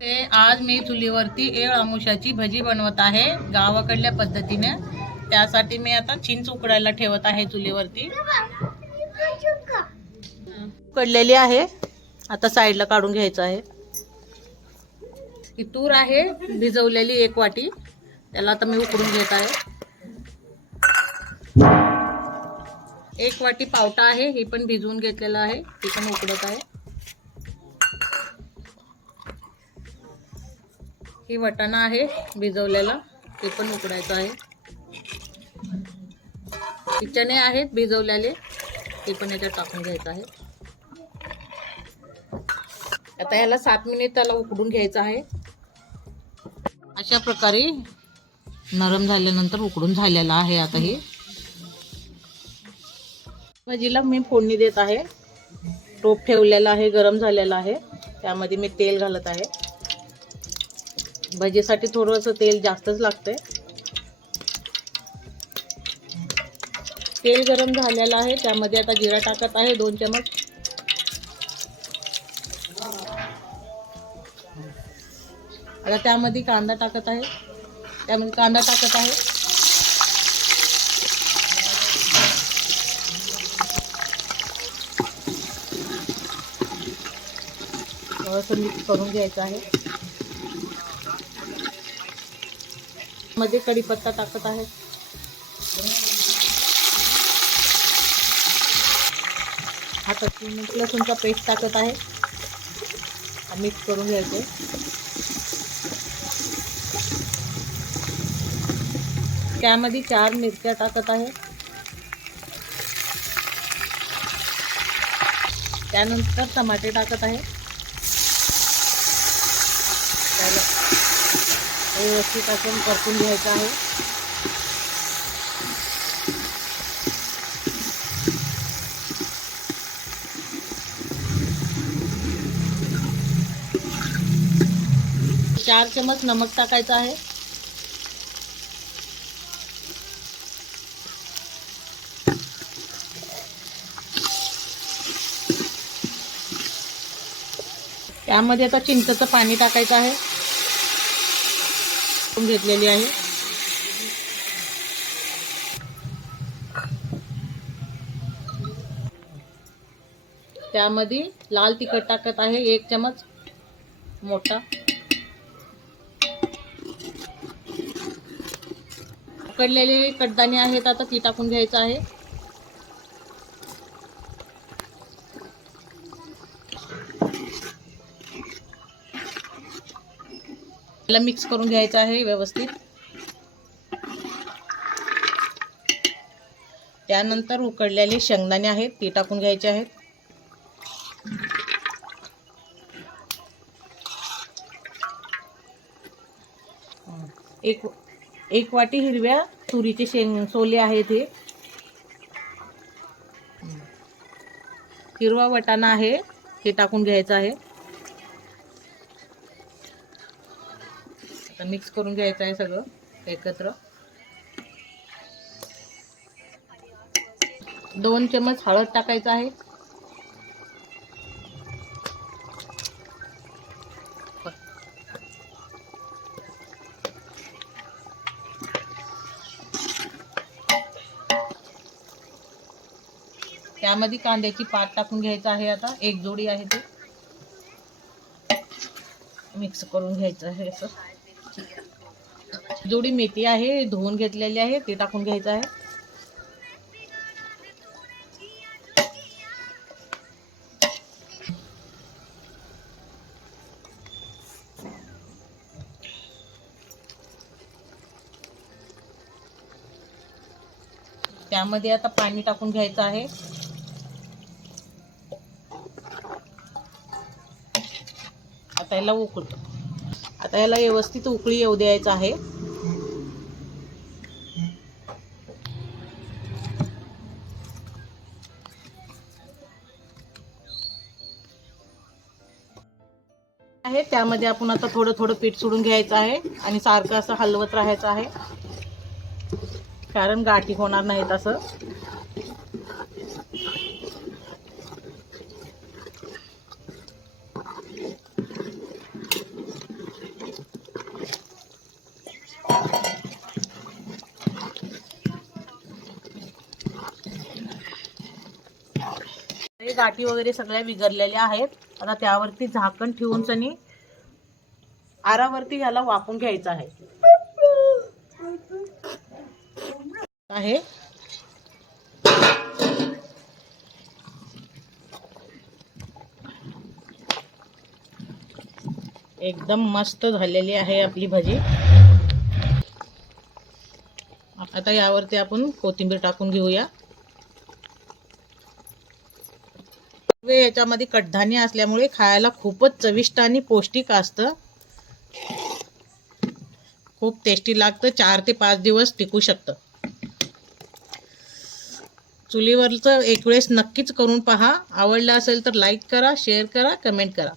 ते आज मी चुलीवरती एळ अमुशाची भजी बनवत आहे गावाकडल्या पद्धतीने. त्यासाठी मी आता चिंच उकडायला ठेवत आहे चुलीवरती. उकडलेली आहे. आता साईडला काढून घ्यायचं आहे. ही तूर आहे भिजवलेली एक वाटी. त्याला आता मी उकडून घेत आहे. एक वाटी पावटा आहे ही पण भिजवून घेतलेलं आहे. ती पण उकडत आहे. ही वटाणा आहे भिजवलेला ते पण उकडायचं आहे. ही चणे आहेत भिजवलेले ते पण याच्यात टाकून घ्यायचं आहे. आता याला सात मिनिट त्याला उकडून घ्यायचं आहे. अशा प्रकारे नरम झाल्यानंतर उकडून झालेला आहे आता हे. भाजीला मी फोडणी देत आहे. टोप ठेवलेला आहे गरम झालेला आहे. त्यामध्ये मी तेल घालत आहे. भजीसाठी थोडंसं तेल जास्तच लागतंय. तेल गरम झालेलं आहे त्यामध्ये आता जिरा टाकत आहे दोन चमच आता त्यामध्ये कांदा टाकत आहे. त्यामध्ये कांदा टाकत आहे. थोडंसं मिक्स करून घ्यायचं आहे. मध्ये कढीपत्ता टाकत आता तीन लसूणचा पेस्ट टाकत आहे. मिक्स त्यामध्ये चार मिरच्या टाकत त्यानंतर टमाटे टाकत आहे. व्यवस्थित आपण परतून घ्यायचं आहे. चार चमच नमक टाकायचं आहे. त्यामध्ये आता चिंचचं पाणी टाकायचं आहे. घेतलेली आहे. त्यामध्ये लाल तिखट टाकत आहे एक चमच मोठा. उकडलेले कडदाणे आहेत आता ती टाकून घ्यायचं आहे. त्याला मिक्स करून घ्यायचं आहे व्यवस्थित. त्यानंतर उकडलेले शेंगदाणे आहेत ते टाकून घ्यायचे आहेत. एक एक वाटी हिरव्या तुरीचे शेंग सोले आहेत हे. हिरवा वटाणा आहे हे टाकून घ्यायचं आहे. मिक्स करून घ्यायचं आहे सगळं एकत्र. दोन चमच हळद टाकायचं आहे. त्यामध्ये कांद्याची पात टाकून घ्यायचं आहे आता. एक जोडी आहे ते. मिक्स करून घ्यायचं आहे असं. जोडी मेथी आहे धुवून घेतलेली आहे ते टाकून घ्यायचं आहे. त्यामध्ये आता पाणी टाकून घ्यायचं आहे. आता याला उकळतो आता याला व्यवस्थित उकळी येऊ द्यायचं आहे. आहे त्यामध्ये आपण आता थोडं थोडं पीठ सोडून घ्यायचं आहे आणि सारखं असं हलवत राहायचं आहे. कारण गाठी होणार नाहीत असं. गाठी वगैरे सगळ्या विगरलेल्या आहेत. आता त्यावरती झाकण ठेवून सनी आरावरती ह्याला वाफून घ्यायचं आहे. आहे. एकदम मस्त झालेली आहे आपली भजी. आता यावरती आपण कोथिंबीर टाकून घेऊया. वे याच्यामध्ये कडधान्य असल्यामुळे खायला खूपच चविष्ट आणि पौष्टिक असतं. खूप टेस्टी लागतं चार ते पाच दिवस टिकू शकतं. चुलीवरचं एक वेळेस नक्कीच करून पहा. आवडलं असेल तर लाईक करा शेअर करा कमेंट करा.